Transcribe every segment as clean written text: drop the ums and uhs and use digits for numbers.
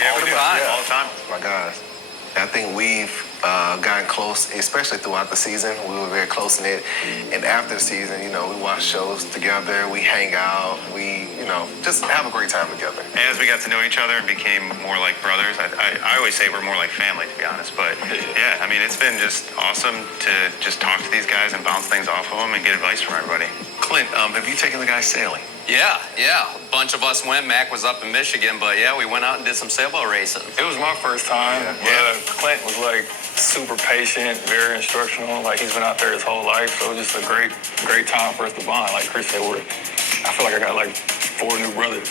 Yeah, all we the do. time. All the time. My guys. I think we've gotten close, especially throughout the season. We were very close knit. And after the season, we watch shows together, we hang out, we, just have a great time together. And as we got to know each other and became more like brothers, I always say we're more like family, to be honest. But yeah, I mean, it's been just awesome to just talk to these guys and bounce things off of them and get advice from everybody. Clint, have you taken the guys sailing? Yeah. A bunch of us went. Mac was up in Michigan, but yeah, we went out and did some sailboat racing. It was my first time. Yeah. Clint was like super patient, very instructional. Like he's been out there his whole life, so it was just a great time for us to bond. Like Chris said, I feel like I got like 4 new brothers.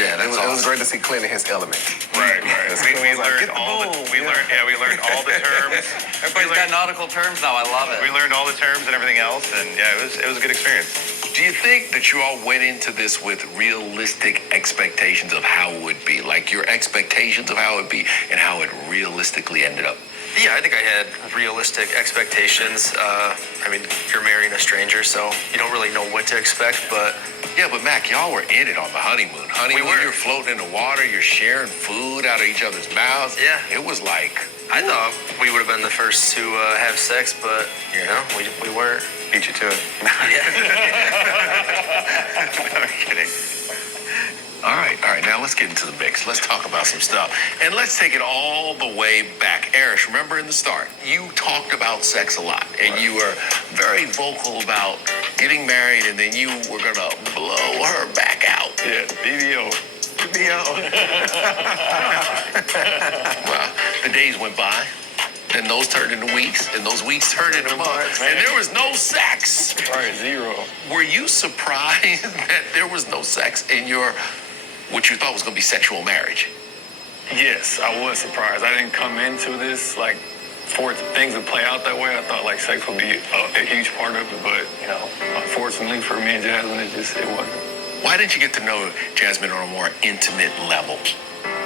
Yeah, It was great to see Clint in his element. Right. We learned all the terms. Everybody's got nautical terms now. I love it. We learned all the terms and everything else, and yeah, it was a good experience. Do you think that you all went into this with realistic expectations of how it would be? Like your expectations of how it would be and how it realistically ended up? Yeah, I think I had realistic expectations. I mean, you're marrying a stranger, so you don't really know what to expect, but... Yeah, but Mac, y'all were in it on the honeymoon. We were. You're floating in the water, you're sharing food out of each other's mouths. Yeah. It was like... I thought we would have been the first to have sex, but, we weren't. Beat you to it. Yeah. No, I'm kidding. All right. Now let's get into the mix. Let's talk about some stuff. And let's take it all the way back. Arish, remember in the start, you talked about sex a lot. And you were very vocal about getting married, and then you were going to blow her back out. Yeah, BBO. Well, the days went by, and those turned into weeks, and those weeks turned into months. And there was no sex. Right, 0. Were you surprised that there was no sex in your, what you thought was going to be sexual marriage? Yes, I was surprised. I didn't come into this like for things to play out that way. I thought like sex would be a huge part of it, but unfortunately for me and Jasmine, it wasn't. Why didn't you get to know Jasmine on a more intimate level?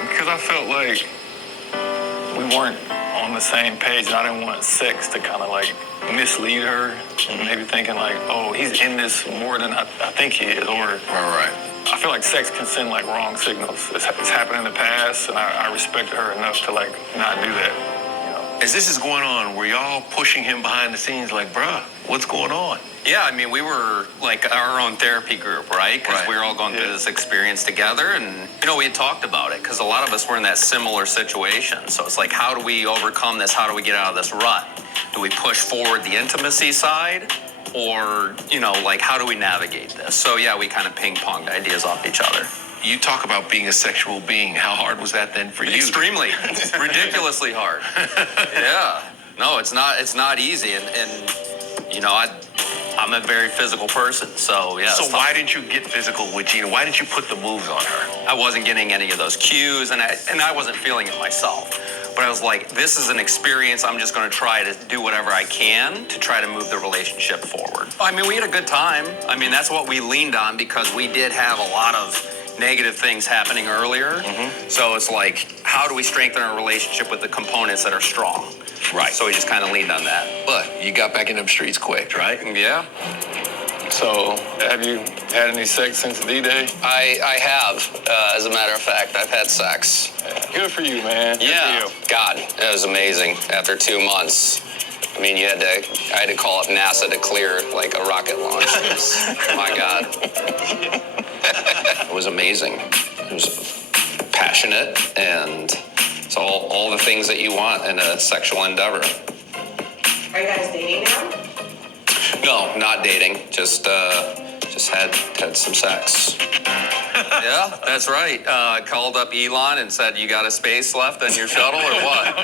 Because I felt like we weren't on the same page, and I didn't want sex to kind of like mislead her and maybe thinking like, oh, he's in this more than I think he is, or All right. I feel like sex can send like wrong signals. It's happened in the past, and I respected her enough to like not do that. As this is going on, were y'all pushing him behind the scenes like, bruh, what's going on? Yeah, I mean, we were like our own therapy group, right? Because we were all going through this experience together, and we had talked about it because a lot of us were in that similar situation. So it's like, how do we overcome this? How do we get out of this rut? Do we push forward the intimacy side, or like how do we navigate this? So yeah, we kind of ping-ponged ideas off each other. You talk about being a sexual being. How hard was that then for you? Extremely, ridiculously hard. Yeah, no, it's not easy, and I'm a very physical person, so yeah. So why didn't you get physical with Gina? Why didn't you put the moves on her? I wasn't getting any of those cues, and I wasn't feeling it myself. But I was like, this is an experience. I'm just going to try to do whatever I can to try to move the relationship forward. I mean, we had a good time. I mean, that's what we leaned on because we did have a lot of negative things happening earlier. So it's like, how do we strengthen our relationship with the components that are strong? Right. So we just kind of leaned on that. But you got back in them streets quick, right? Yeah. So, have you had any sex since D-Day? I have. As a matter of fact, I've had sex. Good for you, man. Good Yeah. for you. God, it was amazing. After 2 months, I mean, I had to call up NASA to clear like a rocket launch. My God. It was amazing. It was passionate, and it's all the things that you want in a sexual endeavor. Are you guys dating now? No, not dating. Just had some sex. Yeah, that's right. I called up Elon and said, you got a space left on your shuttle or what?